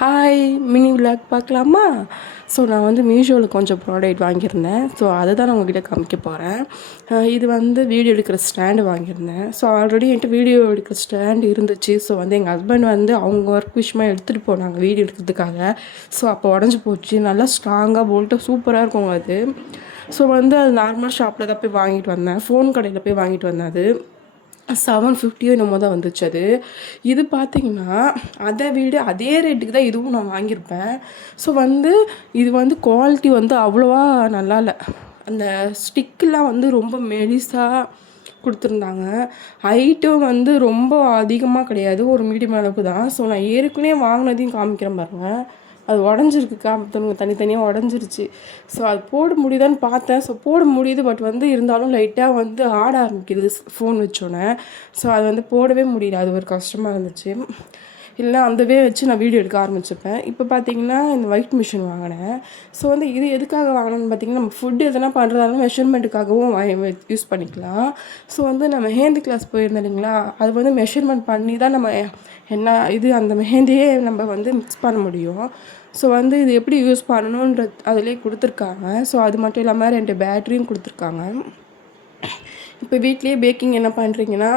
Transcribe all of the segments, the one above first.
Hi mini vlog பார்க்கலாமா? So நான் வந்து மீஷோவில் கொஞ்சம் ப்ராடக்ட் வாங்கியிருந்தேன். ஸோ அதை தான் நான் உங்ககிட்ட காமிக்க போகிறேன். இது வந்து வீடியோ எடுக்கிற ஸ்டாண்டு வாங்கியிருந்தேன். ஸோ ஆல்ரெடி என்கிட்ட வீடியோ எடுக்கிற ஸ்டாண்டு இருந்துச்சு. ஸோ வந்து எங்கள் ஹஸ்பண்ட் வந்து அவங்க ஒர்க் விஷயமாக எடுத்துகிட்டு போனாங்க வீடியோ எடுக்கிறதுக்காக. ஸோ அப்போ உடஞ்சி போச்சு. நல்லா ஸ்ட்ராங்காக போல்ட்டு சூப்பராக இருக்கும் அது. ஸோ வந்து அது நார்மல் ஷாப்பில் தான் போய் வாங்கிட்டு வந்தேன். ஃபோன் கடையில் போய் வாங்கிட்டு வந்தேன். அது 750 என்னமோ தான் வந்துச்சு அது. இது பார்த்திங்கன்னா அதை விட அதே ரேட்டுக்கு தான் இதுவும் நான் வாங்கியிருப்பேன். ஸோ வந்து இது வந்து குவாலிட்டி வந்து அவ்வளோவா நல்லா இல்லை. அந்த ஸ்டிக்கெலாம் வந்து ரொம்ப மெலிசாக கொடுத்துருந்தாங்க. ஹைட்டும் வந்து ரொம்ப அதிகமாக கிடையாது, ஒரு மீடியம் அளவுக்கு தான். ஸோ நான் ஏற்கனவே வாங்கினதையும் காமிக்கிறேன் பாருங்கள். அது உடஞ்சிருக்கு, தனித்தனியாக உடஞ்சிருச்சு. ஸோ அது போட முடியுதான்னு பார்த்தேன். ஸோ போட முடியுது, பட் வந்து இருந்தாலும் லைட்டாக வந்து ஆட ஆரம்பிக்குது ஃபோன் வச்சோன்னே. ஸோ அது வந்து போடவே முடியல. அது ஒரு கஷ்டமாக இருந்துச்சு. இல்லை அந்தவே வச்சு நான் வீடியோ எடுக்க ஆரம்பிச்சுப்பேன். இப்போ பார்த்தீங்கன்னா இந்த ஒயிட் மிஷின் வாங்கினேன். ஸோ வந்து இது எதுக்காக வாங்கினோன்னு பார்த்தீங்கன்னா, நம்ம ஃபுட்டு எதனா பண்ணுறதாலும் மெஷர்மெண்ட்டுக்காகவும் யூஸ் பண்ணிக்கலாம். ஸோ வந்து நான் மெஹந்தி கிளாஸ் போயிருந்தேன் இல்லைங்களா, அது வந்து மெஷர்மெண்ட் பண்ணி தான் நம்ம என்ன இது அந்த மெஹந்தியே நம்ம வந்து மிக்ஸ் பண்ண முடியும். ஸோ வந்து இது எப்படி யூஸ் பண்ணணுன்றது அதிலே கொடுத்துருக்காங்க. ஸோ அது மட்டும் இல்லாமல் 2 பேட்டரியும் கொடுத்துருக்காங்க. இப்போ வீட்லேயே பேக்கிங் என்ன பண்ணுறீங்கன்னா,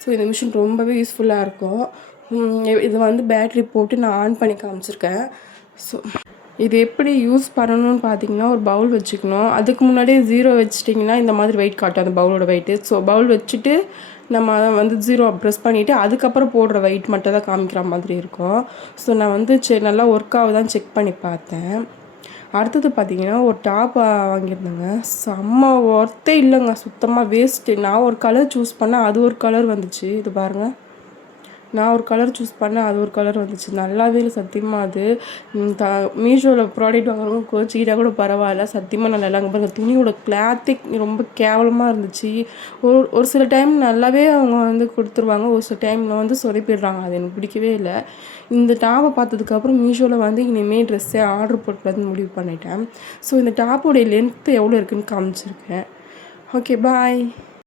ஸோ இந்த மிஷின் ரொம்பவே யூஸ்ஃபுல்லாக இருக்கும். இது வந்து பேட்ரி போட்டு நான் ஆன் பண்ணி காமிச்சிருக்கேன். ஸோ இது எப்படி யூஸ் பண்ணணும்னு பார்த்தீங்கன்னா, ஒரு பவுல் வச்சுக்கணும். அதுக்கு முன்னாடியே 0 வச்சிட்டிங்கன்னா இந்த மாதிரி வெயிட் காட்டும், அந்த பவுலோட வெயிட்டு. ஸோ பவுல் வச்சுட்டு நம்ம வந்து 0 ப்ரெஸ் பண்ணிவிட்டு அதுக்கப்புறம் போடுற வெயிட் மட்டும் தான் காமிக்கிற மாதிரி இருக்கும். ஸோ நான் வந்து நல்லா ஒர்க் ஆகுதான்னு செக் பண்ணி பார்த்தேன். அடுத்தது பார்த்திங்கன்னா ஒரு டாப் வாங்கியிருந்தேங்க. செம்ம ஒர்த்தே இல்லைங்க, சுத்தமாக வேஸ்ட்டு. நான் ஒரு கலர் சூஸ் பண்ணேன், அது ஒரு கலர் வந்துச்சு. இது பாருங்கள், நான் ஒரு கலர் சூஸ் பண்ணேன், அது ஒரு கலர் வந்துச்சு. நல்லாவே இல்லை சத்தியமாக. அது மீஷோவில் ப்ராடக்ட் வாங்குறவங்க கோச்சிக்கிட்டால் கூட பரவாயில்ல, சத்தியமாக நல்லா இல்லைங்க. பாருங்கள், துணியோட கிளாத்தே ரொம்ப கேவலமாக இருந்துச்சு. ஒரு சில டைம் நல்லாவே அவங்க வந்து கொடுத்துருவாங்க, ஒரு சில டைமில் வந்து சொதப்பிடுறாங்க. அது எனக்கு பிடிக்கவே இல்லை. இந்த டாப்பை பார்த்ததுக்கப்புறம் மீஷோவில் வந்து இனிமேல் ட்ரெஸ்ஸே ஆர்டர் போட்டுறதுன்னு முடிவு பண்ணிட்டேன். ஸோ இந்த டாப்போடைய லென்த்து எவ்வளோ இருக்குதுன்னு காமிச்சிருக்கேன். ஓகே, பாய்.